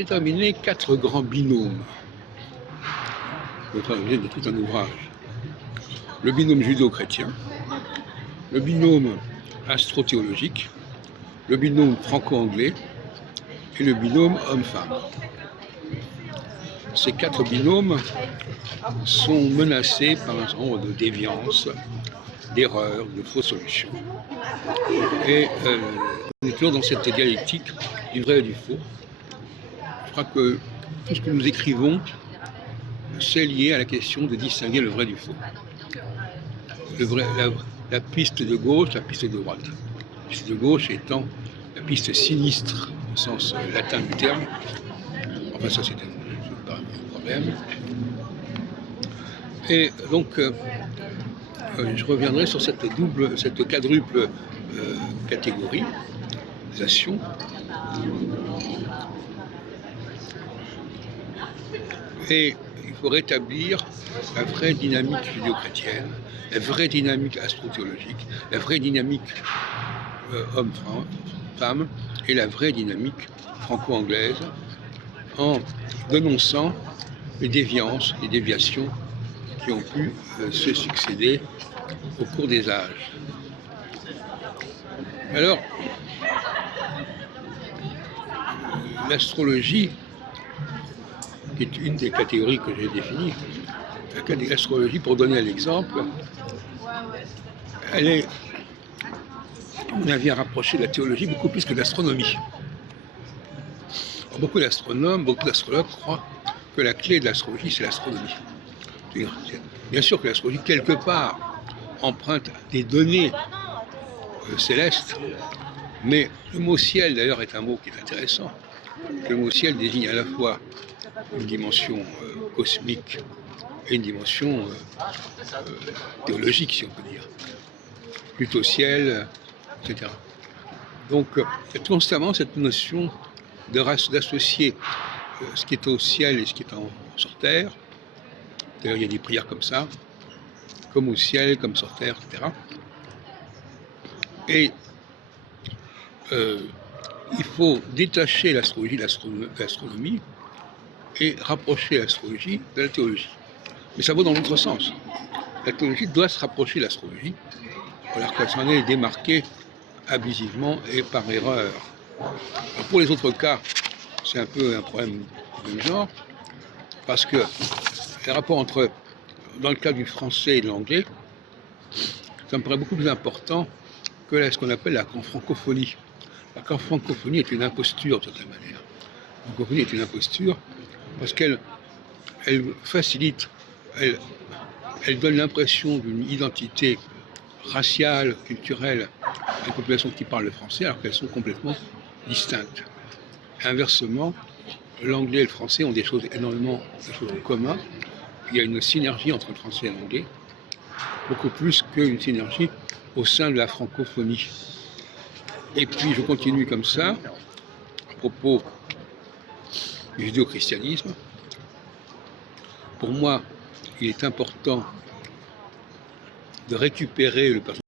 Déterminer 4 grands binômes, notre objet de tout un ouvrage. Le binôme judo-chrétien, le binôme astro-théologique, le binôme franco-anglais et le binôme homme-femme. Ces 4 binômes sont menacés par un certain nombre de déviances, d'erreurs, de fausses solutions. Et on est toujours dans cette dialectique du vrai et du faux. Je crois que tout ce que nous écrivons, c'est lié à la question de distinguer le vrai du faux. La piste de gauche, la piste de droite. La piste de gauche étant la piste sinistre, au sens latin du terme. Enfin, ça, c'est un problème. Et donc, je reviendrai sur cette quadruple catégorisation. Et il faut rétablir la vraie dynamique judéo-chrétienne, la vraie dynamique astro-théologique, la vraie dynamique homme-femme et la vraie dynamique franco-anglaise en dénonçant les déviances, les déviations qui ont pu se succéder au cours des âges. Alors, l'astrologie, qui est une des catégories que j'ai définies, l'astrologie, pour donner un exemple, elle est, à mon avis, à rapprocher de la théologie beaucoup plus que de l'astronomie. Beaucoup d'astronomes, beaucoup d'astrologues croient que la clé de l'astrologie, c'est l'astronomie. Bien sûr que l'astrologie, quelque part, emprunte des données célestes, mais le mot ciel, d'ailleurs, est un mot qui est intéressant. Le mot ciel désigne à la fois une dimension cosmique et une dimension théologique, si on peut dire. Plutôt ciel, etc. Donc, il y a constamment cette notion d'associer ce qui est au ciel et ce qui est sur terre. D'ailleurs, il y a des prières comme ça, comme au ciel, comme sur terre, etc. Et il faut détacher l'astrologie de l'astronomie et rapprocher l'astrologie de la théologie. Mais ça vaut dans l'autre sens. La théologie doit se rapprocher de l'astrologie, alors qu'elle s'en est démarquée abusivement et par erreur. Alors pour les autres cas, c'est un peu un problème du même genre, parce que les rapports dans le cas du français et de l'anglais, ça me paraît beaucoup plus important que ce qu'on appelle la francophonie. La francophonie est une imposture, de toute manière. La francophonie est une imposture parce qu'elle facilite, elle donne l'impression d'une identité raciale, culturelle, à une population qui parle le français, alors qu'elles sont complètement distinctes. Inversement, l'anglais et le français ont énormément de choses en commun. Il y a une synergie entre le français et l'anglais, beaucoup plus qu'une synergie au sein de la francophonie. Et puis je continue comme ça, à propos du judéo-christianisme. Pour moi, il est important de récupérer le personnage